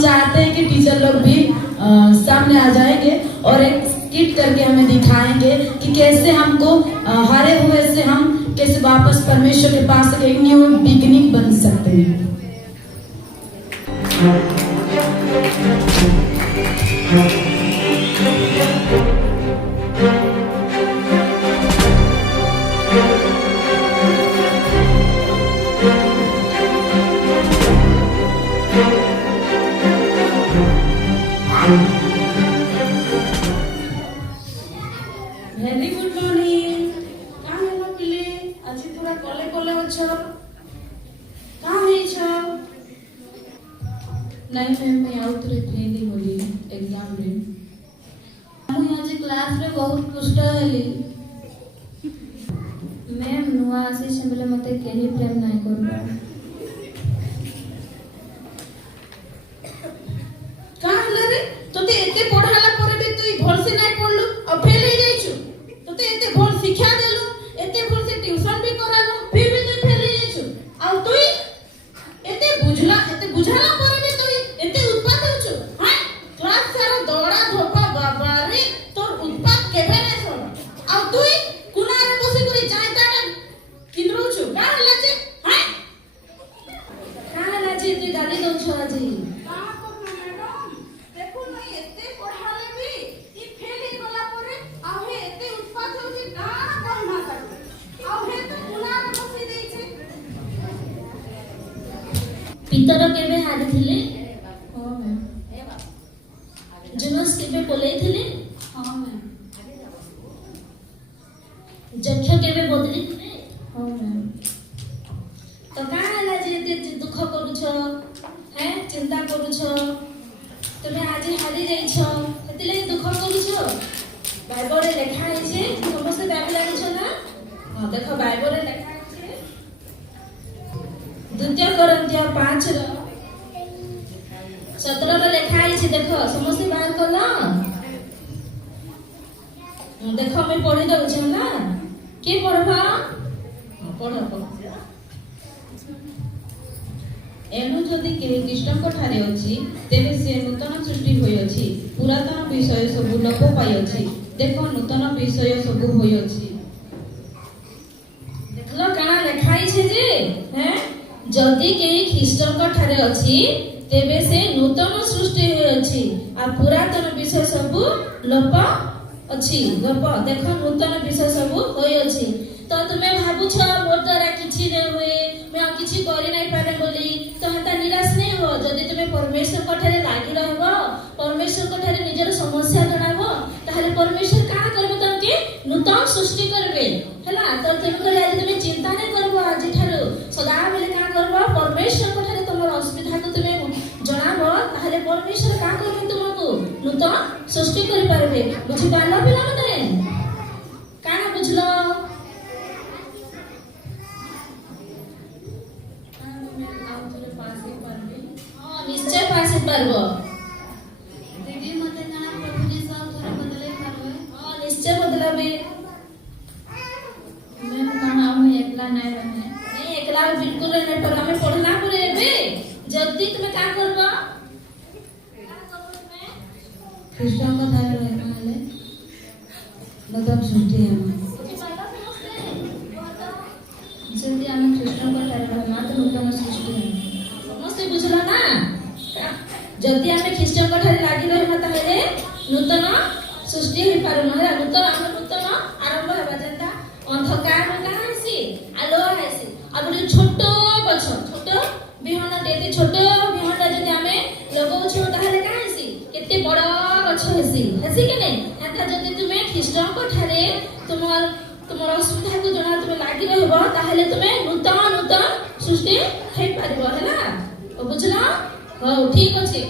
हम चाहते हैं कि टीचर लोग भी सामने आ जाएंगे और एक स्किट करके हमें दिखाएंगे कि कैसे हमको हारे हुए से हम कैसे वापस परमेश्वर के पास एक न्यू बिगिनिंग बन सकते हैं। Very good morning. कहाँ हेलो पिले आज पूरा कले कले अछो कहाँ है छो? नहीं मैम मैं आउट रे फेली होली एग्जाम रे। ମୁଁ ଆଜି କ୍ଲାସରେ ବହୁତ କଷ୍ଟ ହେଲି। ମ୍ୟାମ୍ ନୂଆ ଆସିଛି ବୋଲେ ମୋତେ କେହି ପ୍ରେମ ନାହିଁ କରିବା। कहाँ हेलो रे तोते एते पढ़ाला पर भी तू भलसे नहीं पढ़लु और फेल हो जाइछु। तोते एते भल शिक्षा देलु एते भलसे ट्यूशन भी करालु फिर भी तू फेल हो जाइछु। और तू एते बुझाला पर भी तू एते उत्पात होछु। हां क्लास सारा दौड़ा धोपा बाबा रे तोर उत्पात केबे नहीं छोड़। और तू कुनारे बसी करी जायता किनरोछु का हला जे हां का हला जे तू गाली दउछु आजी। ପିତର କେବେ ହାରିଥିଲେ? हां मैम। ଜୁନସ୍ କେବେ ପଲେଇଥିଲେ? हां मैम। ଯକ୍ଷ କେବେ ବଦଳିଥିଲେ? हां मैम। ତ କାଁ ହେଲା ଯେ ଏତେ ଦୁଃଖ କରୁଛ ହେଁ ଚିନ୍ତା କରୁଛ? ତୁମେ ଆଜି ହାରି ଯାଇଛ ସେଥିଲାଗି ଦୁଃଖ କରୁଛ? ବାଇବଲରେ ଲେଖା ହେଇଛି ସମସ୍ତେ ବାଇବଲ ଜାଣିଛ ନା? ହଁ ଦେଖ ବାଇବଲରେ ଲେଖା ହେଇଛି ଦ୍ୱିତୀୟ କରିନ୍ଥିୟ 5:17 ଲେଖା ହେଇଛି ଦେଖ ସମସ୍ତେ ବାହାର କଲ ଦେଖ ଆମେ ପଢି ଦଉଛୁ ନା କିଏ ପଢବା ପଢ एनु जदि केही कृष्णक ठारे अछि तेबे से नूतन सृष्टि होई अछि पुरातन विषय सब लोप पाई अछि देखो नूतन विषय सब होई अछि। देखलो काना लेखा छै जे हैं जदि केही ख्रीष्टक ठारे अछि तेबे से नूतन सृष्टि होई अछि आ पुरातन विषय सब लोप अछि लोप देखो नूतन विषय सब होई अछि। तो तुम्हें भाबुछ मोर द्वारा किछि नै होए मैं किछि करि नै पारे बोली तो हता निराश नै हो। जदि तुम्हें परमेश्वर कठारे लागि रहबो परमेश्वर कठारे निजर समस्या जणाबो ताहले परमेश्वर का करबो तमके नूतन सृष्टि करबे हला। तो तुम करे आज तुम चिंता नै करबो आज ठारो सदा बेले का करबो परमेश्वर कठारे तुमर असुविधा को तुम जणाबो ताहले परमेश्वर का करबे तुमको नूतन सृष्टि करि पारबे। बुझि पालो पिला मते काना बुझलो? निश्चय पास पारबो दीदी मते काना प्रभु जी सब घर बदले पारबे। हां निश्चय बदलाबे। मैं काना हम एकला नहीं रहे नहीं एकला बिल्कुल नहीं पर हमें पढ़ना पड़ेबे। जल्दी तुम्हें का करबो कृष्ण का ठारे रहना है नूतन सृष्टि है जल्दी हमें कृष्ण को ठारे रहना तो नूतन सृष्टि है समस्त बुझला ना? जल्दी हमें ख्रीष्ट को ठारे लागि रहना ताहे नूतन सृष्टि हो पारना है नूतन आरंभ हेबा जेंता अंधकार में का हैसी आलो हैसी अब छोट गछ छोट बिहन देते छोट बिहनटा जदि हमें लगाउछु ताहे का हैसी केते बड़ गछ हैसी हैसी के नै एता जदि तुमे ख्रीष्ट को ठारे तुमर असुविधा को जना तुमे लागि रहबो ताहे तुमे नूतन सृष्टि हे पारबो हैला बुझला? हो ठीक अछि।